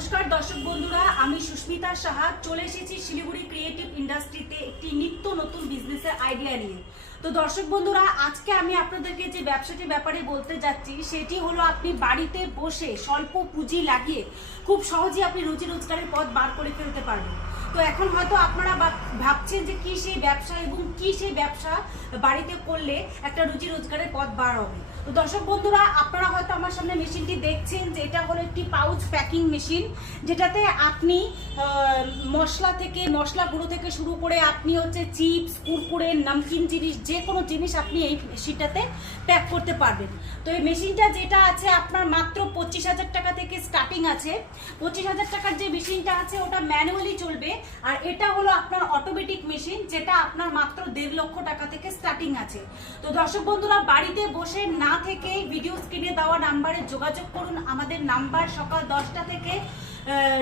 নমস্কার দর্শক বন্ধুরা, আমি সুস্মিতা সাহা চলে এসেছি শিলিগুড়ি ক্রিয়েটিভ ইন্ডাস্ট্রিতে একটি নিত্য নতুন বিজনেসের আইডিয়া নিয়ে। তো দর্শক বন্ধুরা, আজকে আমি আপনাদেরকে যে ব্যবসাটির ব্যাপারে বলতে যাচ্ছি সেটি হলো আপনি বাড়িতে বসে স্বল্প পুঁজি লাগিয়ে খুব সহজেই আপনি রুজি রোজগারের পথ বার করে ফেলতে পারবেন। তো এখন হয়তো আপনারা ভাবছেন যে কি সেই ব্যবসা এবং কি সেই ব্যবসা বাড়িতে করলে একটা রুজি রোজগারের পথ বার হবে। তো দর্শক বন্ধুরা, আপনারা হয়তো আমার সামনে মেশিনটি দেখছেন যে এটা হলো একটি পাউচ প্যাকিং মেশিন, যেটাতে আপনি মশলা গুঁড়ো থেকে শুরু করে আপনি হচ্ছে চিপস, কুরকুরে, নমকিন জিনিস, যে কোনো জিনিস আপনি এই মেশিনটাতে প্যাক করতে পারবেন। তো এই মেশিনটা যেটা আছে আপনার মাত্র 25,000 টাকা থেকে স্টার্টিং আছে। 25,000 টাকার যে মেশিনটা আছে ওটা ম্যানুয়ালি চলবে, আর এটা হলো আপনার অটোমেটিক মেশিন, যেটা আপনার মাত্র 1.5 লক্ষ টাকা থেকে স্টার্টিং আছে। তো দর্শক বন্ধুরা, বাড়িতে বসে না থেকে ভিডিও স্ক্রিনে দেওয়া নাম্বারে যোগাযোগ করুন। আমাদের নাম্বার সকাল 10টা থেকে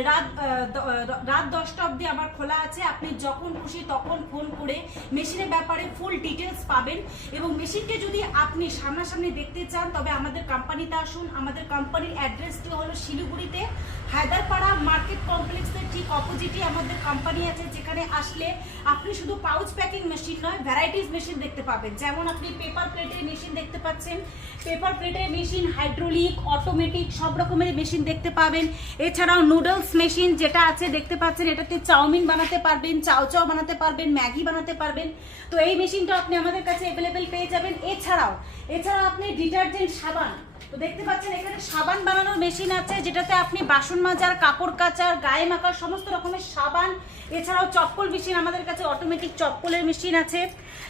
রাত 10টা অবধি আমার খোলা আছে। আপনি যখন খুশি তখন ফোন করে মেশিনের ব্যাপারে ফুল ডিটেলস পাবেন। এবং মেশিনকে যদি আপনি সামনাসামনি দেখতে চান তবে আমাদের কোম্পানিতে আসুন। আমাদের কোম্পানির অ্যাড্রেসটি হলো শিলিগুড়িতে হায়দারপাড়া মার্কেট কমপ্লেক্সের ঠিক অপোজিটে আমাদের কোম্পানি আছে, যেখানে আসলে আপনি শুধু পাউচ প্যাকিং মেশিন নয়, ভ্যারাইটিস মেশিন দেখতে পাবেন। যেমন আপনি পেপার প্লেটের মেশিন দেখতে পাচ্ছেন, পেপার প্লেটের মেশিন, হাইড্রোলিক, অটোমেটিক সব রকমের মেশিন দেখতে পাবেন। এছাড়াও নুডলস মেশিন যেটা আছে দেখতে পাচ্ছেন, এটাতে চাউমিন বানাতে পারবেন, চাও বানাতে পারবেন, ম্যাগি বানাতে পারবেন। তো এই মেশিনটা আপনি আমাদের কাছে অ্যাভেলেবেল পেয়ে যাবেন। এছাড়াও আপনি ডিটারজেন্ট, সাবান, তো দেখতে পাচ্ছেন এখানে সাবান বানানোর মেশিন আছে, যেটাতে আপনি বাসন মাজার, কাপড় কাচার, গায়ে মাখার সমস্ত রকমের সাবান। এছাড়াও চপ্পল মেশিন, আমাদের কাছে অটোমেটিক চপ্পলের মেশিন আছে।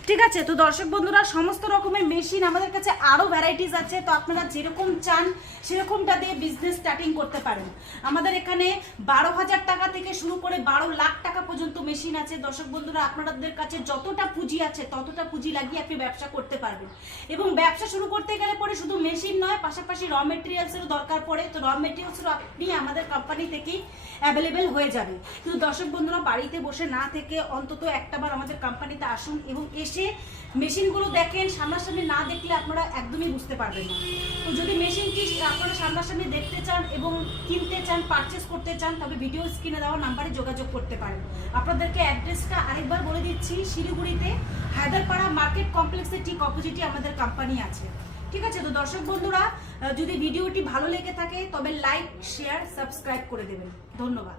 ঠিক আছে, তো দর্শক বন্ধুরা, সমস্ত রকমের মেশিন আমাদের কাছে আরও ভ্যারাইটিস আছে। তো আপনারা যেরকম চান সেরকমটা দিয়ে বিজনেস স্টার্টিং করতে পারেন। আমাদের এখানে 12,000 টাকা থেকে শুরু করে 12 লাখ টাকা পর্যন্ত মেশিন আছে। দর্শক বন্ধুরা, আপনাদের কাছে যতটা পুঁজি আছে ততটা পুঁজি লাগিয়ে আপনি ব্যবসা করতে পারবেন। এবং ব্যবসা শুরু করতে গেলে পরে শুধু মেশিন নয়, পাশাপাশি র মেটেরিয়ালসেরও দরকার পড়ে। তো র মেটেরিয়ালসেরও আপনি আমাদের কোম্পানি থেকেই অ্যাভেলেবেল হয়ে যাবে। কিন্তু দর্শক বন্ধুরা, বাড়িতে বসে না থেকে অন্তত একটাবার আমাদের কোম্পানিতে আসুন এবং এসে মেশিনগুলো দেখেন। সামনাসামনি না দেখলে আপনারা একদমই বুঝতে পারবেন না। তো যদি মেশিনটি আপনারা সামনাসামনি দেখতে চান এবং কিনতে চান, পারচেস করতে চান, তবে ভিডিও স্ক্রিনে দেওয়া নাম্বারে যোগাযোগ করতে পারেন। আপনাদেরকে অ্যাড্রেসটা আরেকবার বলে দিচ্ছি, শিলিগুড়িতে হায়দারপাড়া মার্কেট কমপ্লেক্সের ঠিক অপোজিটে আমাদের কোম্পানি আছে। ঠিক আছে, তো দর্শক বন্ধুরা, যদি ভিডিওটি ভালো লেগে থাকে তবে লাইক, শেয়ার, সাবস্ক্রাইব করে দেবেন। ধন্যবাদ।